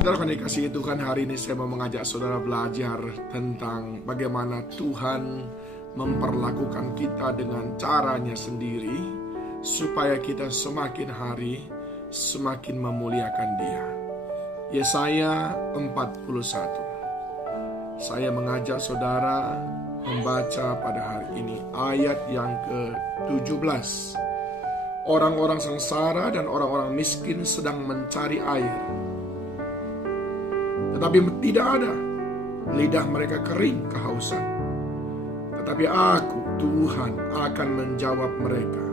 Saudara yang dikasihi Tuhan, hari ini saya mau mengajak saudara belajar tentang bagaimana Tuhan memperlakukan kita dengan caranya sendiri, supaya kita semakin hari semakin memuliakan Dia. Yesaya 41. Saya mengajak saudara membaca pada hari ini ayat yang ke-17. Orang-orang sengsara dan orang-orang miskin sedang mencari air, tetapi tidak ada. Lidah mereka kering kehausan. Tetapi aku, Tuhan, akan menjawab mereka.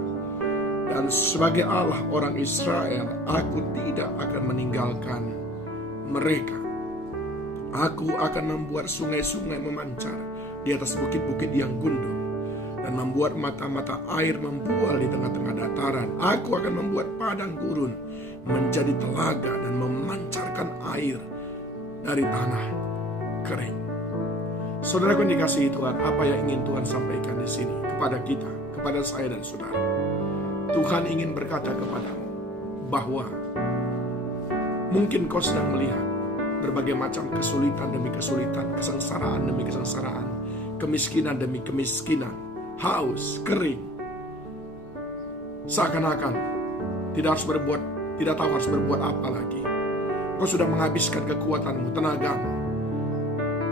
Dan sebagai Allah orang Israel, aku tidak akan meninggalkan mereka. Aku akan membuat sungai-sungai memancar di atas bukit-bukit yang gundul, dan membuat mata-mata air membual di tengah-tengah dataran. Aku akan membuat padang gurun menjadi telaga dan memancarkan air dari tanah kering. Saudara yang dikasihi Tuhan, apa yang ingin Tuhan sampaikan di sini kepada kita, kepada saya dan saudara? Tuhan ingin berkata kepadamu bahwa mungkin kau sedang melihat berbagai macam kesulitan demi kesulitan, kesengsaraan demi kesengsaraan, kemiskinan demi kemiskinan, haus, kering. Seakan-akan tidak tahu harus berbuat apa lagi. Kau sudah menghabiskan kekuatanmu, tenagamu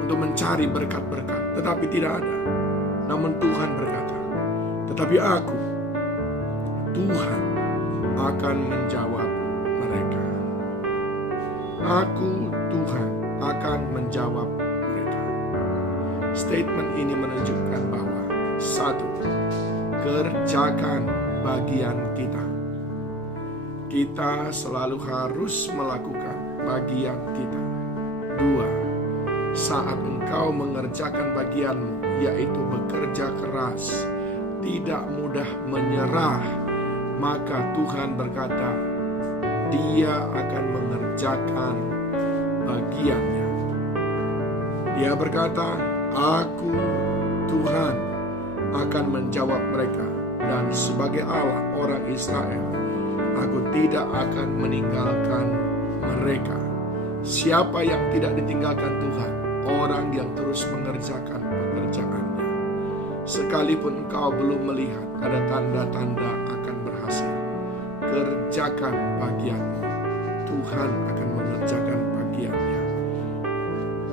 untuk mencari berkat-berkat, tetapi tidak ada. Namun Tuhan berkata, tetapi aku, Tuhan, akan menjawab mereka. Aku, Tuhan, akan menjawab mereka. Statement ini menunjukkan bahwa satu, kerjakan bagian kita. Kita selalu harus melakukan bagian kita. Dua, saat engkau mengerjakan bagianmu, yaitu bekerja keras, tidak mudah menyerah, maka Tuhan berkata, Dia akan mengerjakan bagiannya. Dia berkata, aku, Tuhan, akan menjawab mereka. Dan sebagai Allah orang Israel, aku tidak akan meninggalkan mereka. Siapa yang tidak ditinggalkan Tuhan? Orang yang terus mengerjakan pekerjaannya. Sekalipun engkau belum melihat ada tanda-tanda akan berhasil, kerjakan bagianmu. Tuhan akan mengerjakan bagiannya.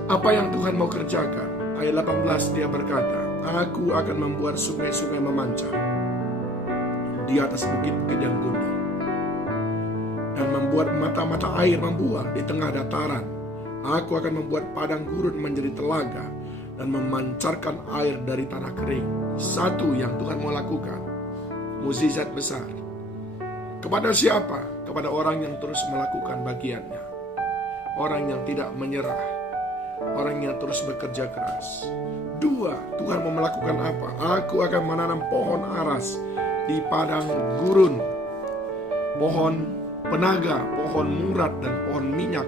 Apa yang Tuhan mau kerjakan? Ayat 18 dia berkata, aku akan membuat sungai-sungai memancar di atas bukit-bukit yang gundul, dan membuat mata-mata air membual di tengah dataran. Aku akan membuat padang gurun menjadi telaga dan memancarkan air dari tanah kering. Satu yang Tuhan mau lakukan, mukjizat besar. Kepada siapa? Kepada orang yang terus melakukan bagiannya. Orang yang tidak menyerah. Orang yang terus bekerja keras. Dua, Tuhan mau melakukan apa? Aku akan menanam pohon aras di padang gurun, pohon penaga, pohon murad, dan pohon minyak.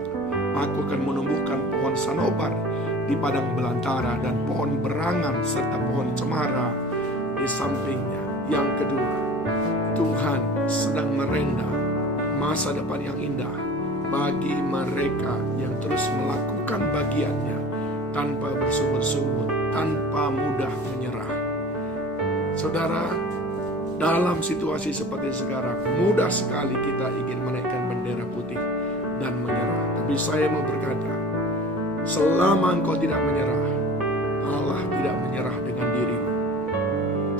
Aku akan menumbuhkan pohon sanobar di padang belantara dan pohon berangan serta pohon cemara di sampingnya. Yang kedua, Tuhan sedang merenda masa depan yang indah bagi mereka yang terus melakukan bagiannya tanpa bersungut-sungut, tanpa mudah menyerah. Saudara, dalam situasi seperti sekarang, mudah sekali kita ingin menaikkan bendera putih dan menyerah. Tapi saya mau berkata, selama engkau tidak menyerah, Allah tidak menyerah dengan dirimu.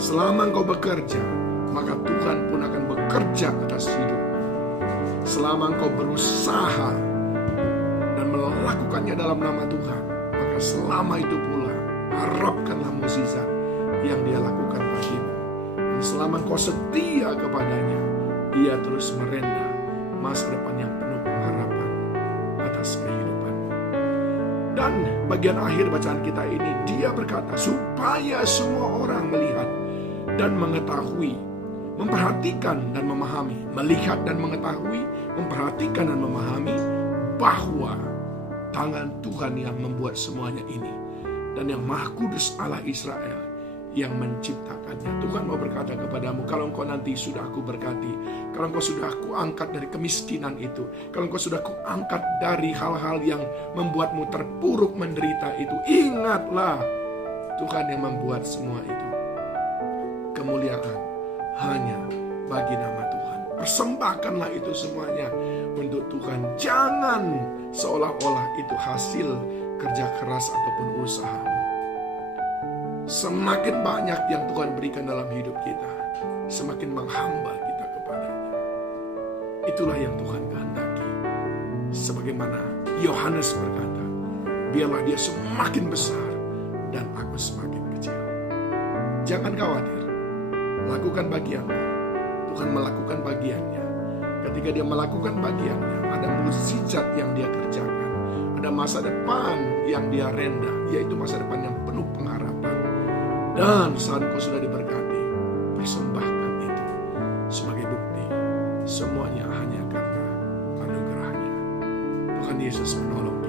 Selama engkau bekerja, maka Tuhan pun akan bekerja atas hidupmu. Selama engkau berusaha dan melakukannya dalam nama Tuhan, maka selama itu pula harapkanlah mukjizat yang Dia lakukan bagimu. Dan selama engkau setia kepadanya, Dia terus merenda masa depan yang penuh pengharapan atas kehidupan. Dan bagian akhir bacaan kita ini, Dia berkata, supaya semua orang melihat dan mengetahui, memperhatikan dan memahami, melihat dan mengetahui, memperhatikan dan memahami bahwa tangan Tuhan yang membuat semuanya ini, dan yang Maha Kudus Allah Israel yang menciptakannya. Tuhan mau berkata kepadamu, kalau engkau nanti sudah aku berkati, kalau engkau sudah aku angkat dari kemiskinan itu, kalau engkau sudah aku angkat dari hal-hal yang membuatmu terpuruk menderita itu, ingatlah Tuhan yang membuat semua itu. Kemuliaan hanya bagi nama Tuhan. Persembahkanlah itu semuanya untuk Tuhan. Jangan seolah-olah itu hasil kerja keras ataupun usaha. Semakin banyak yang Tuhan berikan dalam hidup kita, semakin menghamba kita kepadanya. Itulah yang Tuhan kehendaki. Sebagaimana Yohanes berkata, biarlah dia semakin besar dan aku semakin kecil. Jangan khawatir, lakukan bagianmu. Tuhan melakukan bagiannya. Ketika dia melakukan bagiannya, ada mukjizat yang dia kerjakan, ada masa depan yang dia renda, yaitu masa depan yang penuh pengharapan. Dan saat kau sudah diberkati, persembahkan itu sebagai bukti. Semuanya hanya karena anugerahnya. Tuhan Yesus menolong.